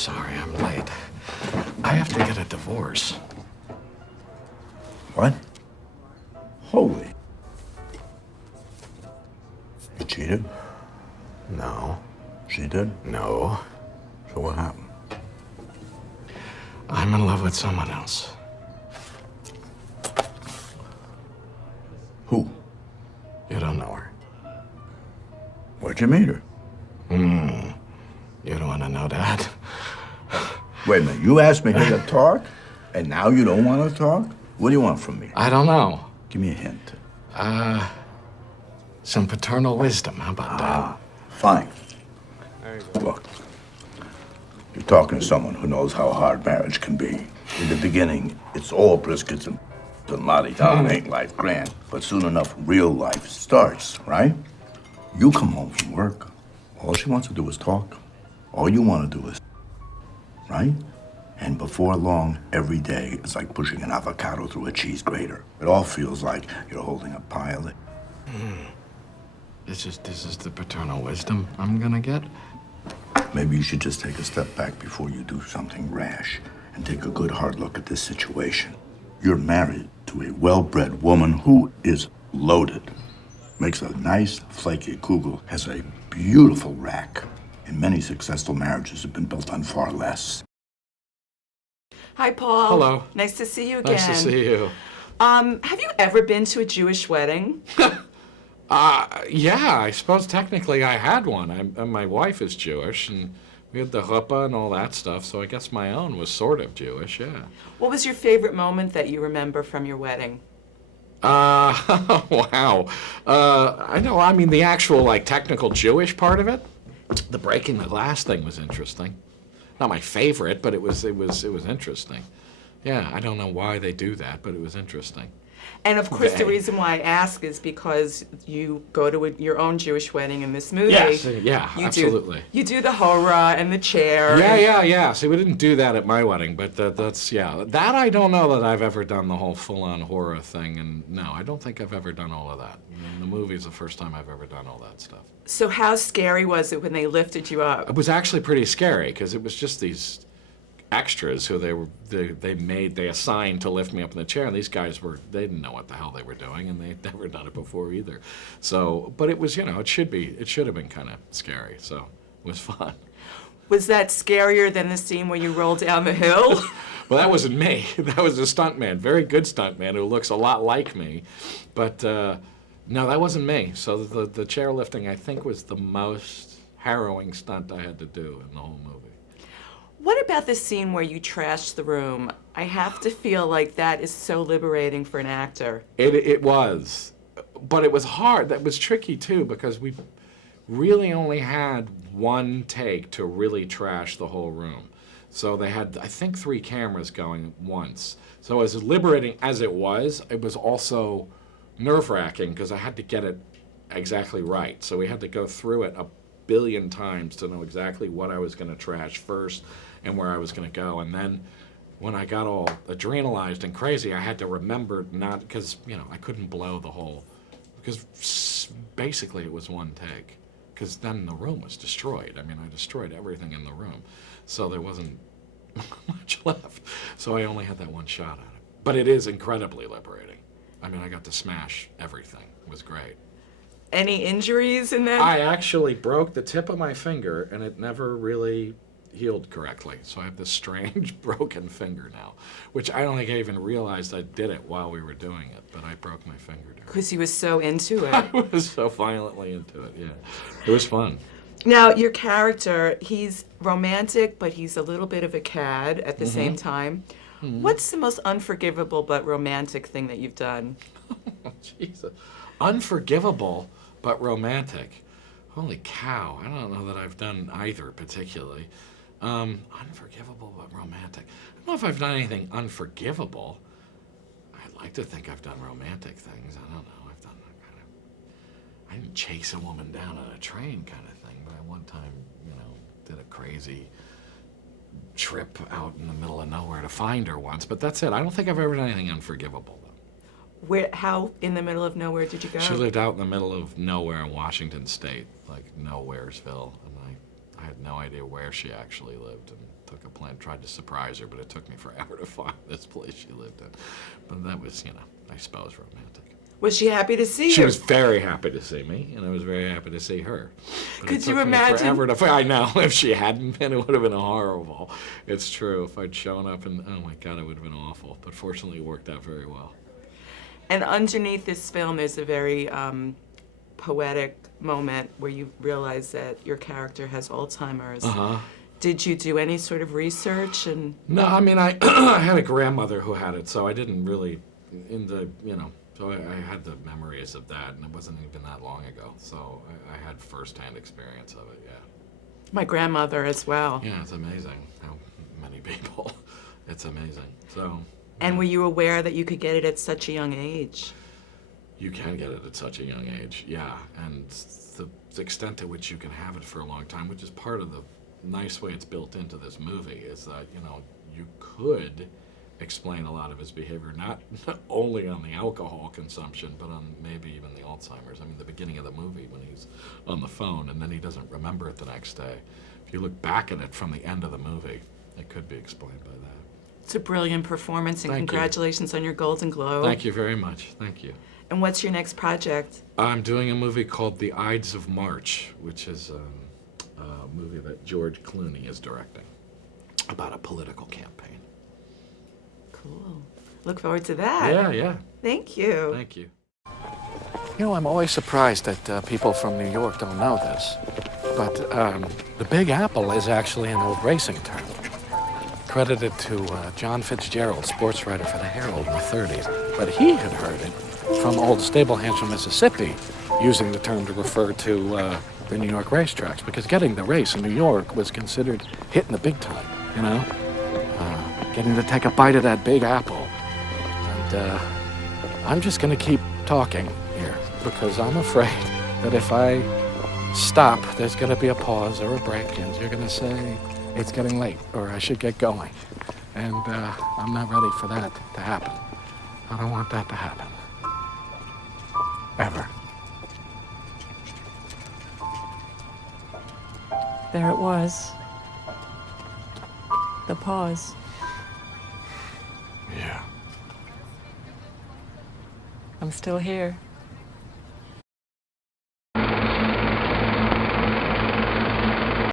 sorry I'm late. I have to get a divorce. What? Holy. You cheated? No. She did? No. So what happened? I'm in love with someone else. Who? You don't know her. Where'd you meet her? You don't want to know that? Wait a minute, you asked me here to talk, and now you don't want to talk? What do you want from me? I don't know. Give me a hint. Some paternal wisdom. How about that? Fine. Look, you're talking to someone who knows how hard marriage can be. In the beginning, it's all briskets and la-di-da, ain't life grand. But soon enough, real life starts, right? You come home from work. All she wants to do is talk. All you want to do is, right? And before long, every day, it's like pushing an avocado through a cheese grater. It all feels like you're holding a pile. This is the paternal wisdom I'm gonna get? Maybe you should just take a step back before you do something rash and take a good hard look at this situation. You're married to a well-bred woman who is loaded. Makes a nice, flaky kugel, has a beautiful rack. And many successful marriages have been built on far less. Hi, Paul. Hello. Nice to see you again. Nice to see you. Have you ever been to a Jewish wedding? Yeah, I suppose technically I had one. My wife is Jewish, and we had the chuppah and all that stuff, so I guess my own was sort of Jewish, yeah. What was your favorite moment that you remember from your wedding? Wow. I mean, the actual, like, technical Jewish part of it, the breaking the glass thing was interesting. Not my favorite, but it was interesting. Yeah, I don't know why they do that, but it was interesting. And of course, the Okay. reason why I ask is because you go to your own Jewish wedding in this movie. Yes, yeah, You absolutely. You do the hora and the chair. Yeah. See, we didn't do that at my wedding, but that's, yeah. That I don't know that I've ever done the whole full-on horror thing, and no, I don't think I've ever done all of that. In the movie's the first time I've ever done all that stuff. So how scary was it when they lifted you up? It was actually pretty scary, because it was just these extras who they assigned to lift me up in the chair, and these guys they didn't know what the hell they were doing, and they'd never done it before either. So, but it was, it should have been kind of scary, so it was fun. Was that scarier than the scene where you roll down the hill? Well, that wasn't me. That was a stuntman, very good stuntman who looks a lot like me, but no, that wasn't me. So the chairlifting, I think, was the most harrowing stunt I had to do in the whole movie. What about the scene where you trash the room? I have to feel like that is so liberating for an actor. It was, but it was hard. That was tricky too, because we really only had one take to really trash the whole room. So they had, I think, 3 cameras going at once. So as liberating as it was also nerve-wracking, because I had to get it exactly right. So we had to go through it a billion times to know exactly what I was going to trash first and where I was going to go. And then when I got all adrenalized and crazy, I had to remember not, because, I couldn't blow the whole, because basically it was one take. Because then the room was destroyed. I mean, I destroyed everything in the room. So there wasn't much left. So I only had that one shot at it. But it is incredibly liberating. I mean, I got to smash everything. It was great. Any injuries in that? I actually broke the tip of my finger, and it never really healed correctly. So I have this strange broken finger now, which I don't think I even realized I did it while we were doing it, but I broke my finger doing it. Because you were so into it. I was so violently into it, yeah. It was fun. Now, your character, he's romantic, but he's a little bit of a cad at the same time. What's the most unforgivable but romantic thing that you've done? Jesus. Unforgivable but romantic. Holy cow, I don't know that I've done either particularly. Unforgivable but romantic. I don't know if I've done anything unforgivable. I'd like to think I've done romantic things. I don't know. I've done that kind of, I didn't chase a woman down on a train kind of thing, but I one time, did a crazy trip out in the middle of nowhere to find her once, but that's it. I don't think I've ever done anything unforgivable, though. How in the middle of nowhere did you go? She lived out in the middle of nowhere in Washington State, like Nowheresville, and I had no idea where she actually lived, and took a plane, tried to surprise her, but it took me forever to find this place she lived in. But that was, you know, I suppose romantic. Was she happy to see She you? was very happy to see me, and I was very happy to see her. But Could it you took me imagine? forever to I know. If she hadn't been, it would have been horrible. It's true. If I'd shown up, and oh my God, it would have been awful. But fortunately, it worked out very well. And underneath this film, there's a very poetic moment where you realize that your character has Alzheimer's. Did you do any sort of research? And No, I mean, I had a grandmother who had it, so I didn't really, so I had the memories of that, and it wasn't even that long ago. So I had firsthand experience of it, yeah. my grandmother as well. Yeah, it's amazing how many people, it's amazing. So. And were you aware that you could get it at such a young age? You can get it at such a young age, yeah. And the extent to which you can have it for a long time, which is part of the nice way it's built into this movie, is that, you could explain a lot of his behavior, not only on the alcohol consumption, but on maybe even the Alzheimer's. I mean, the beginning of the movie when he's on the phone and then he doesn't remember it the next day. If you look back at it from the end of the movie, it could be explained by that. It's a brilliant performance, and Thank you. Congratulations on your Golden Globe. Thank you very much. Thank you. And what's your next project? I'm doing a movie called The Ides of March, which is a movie that George Clooney is directing about a political campaign. Cool. Look forward to that. Yeah. Thank you. Thank you. I'm always surprised that people from New York don't know this, but the Big Apple is actually an old racing term, credited to John Fitzgerald, sports writer for the Herald in the 30s. But he had heard it from old stable-hands from Mississippi, using the term to refer to the New York racetracks, because getting the race in New York was considered hitting the big time, getting to take a bite of that Big Apple. And I'm just going to keep talking here, because I'm afraid that if I stop, there's going to be a pause or a break, and you're going to say, it's getting late, or I should get going. And I'm not ready for that to happen. I don't want that to happen. Ever. There it was. The pause. Yeah. I'm still here.